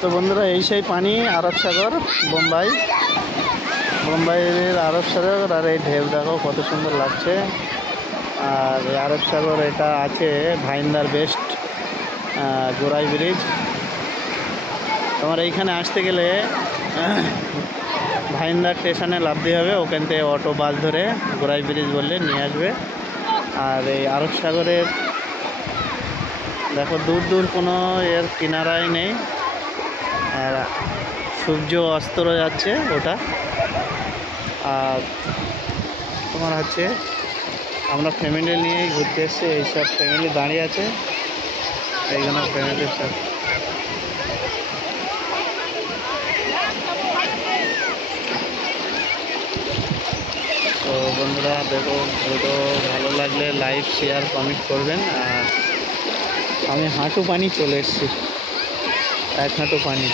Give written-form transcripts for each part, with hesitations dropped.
তো বন্ধুরা, এই সেই পানি আরব সাগর, বোম্বাইয়ের আরব সাগর। আর এই ঢেউ দেখো কত সুন্দর লাগছে। আর এই আরব সাগর এটা আছে ভাইন্দার বেস্ট গোরাই ব্রিজ। তোমার এইখানে আসতে গেলে ভাইন্দার স্টেশনে লাফতে হবে, ওখান থেকে অটো বাস ধরে গোরাই ব্রিজ বললে নিয়ে আসবে। আর এই আরব সাগরের দেখো দূর দূর কোনো এর কিনারাই নেই। আর সূর্য অস্ত যাচ্ছে ওটা। আর তোমার হচ্ছে আমরা ফ্যামিলি নিয়েই ঘুরতে এসেছি। এইসব ফ্যামিলি দাঁড়িয়ে আছে, এইগুলো ফ্যামিলির সাথে। তো বন্ধুরা দেখো, ভিডিও ভালো লাগলে লাইক শেয়ার কমেন্ট করবেন। আর আমি হাঁটু পানি চলে এসেছি, এক হাঁটু পানি।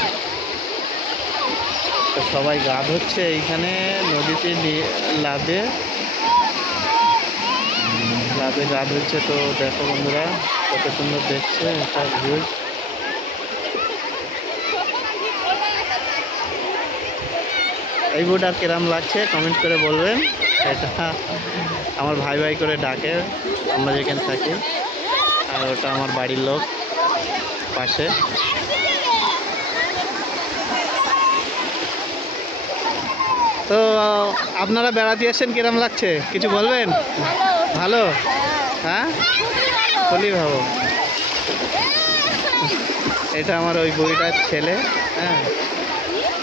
তো সবাই গা ধুচ্ছে এইখানে নদীতে লাভে গা ধুচ্ছে। তো দেখো বন্ধুরা কত সুন্দর দেখছে একটা ভিউ। এই ভিউটা কিরম লাগছে কমেন্ট করে বলবেন। এটা আমার ভাই ভাই করে ডাকে আমরা যেখানে থাকি। আর ওটা আমার বাড়ির লোক পাশে। তো আপনারা বেড়াতে এসেছেন, কিরম লাগছে কিছু বলবেন? ভালো? হ্যাঁ, খুবই ভালো। এটা আমার ওই বইটার ছেলে, হ্যাঁ,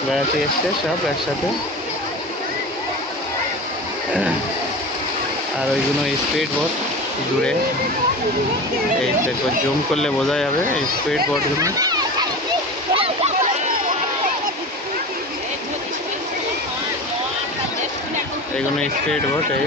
বেড়াতে এসছে সব একসাথে। আর ওইগুলো স্পিড বোট দূরে, এই দেখো জুম করলে বোঝা যাবে এই স্পিড বোটগুলো। এইগুলো স্পিড বোট। এই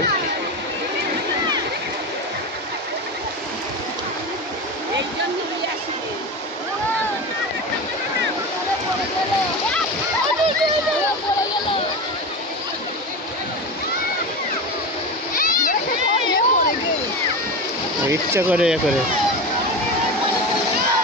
ইচ্ছা করে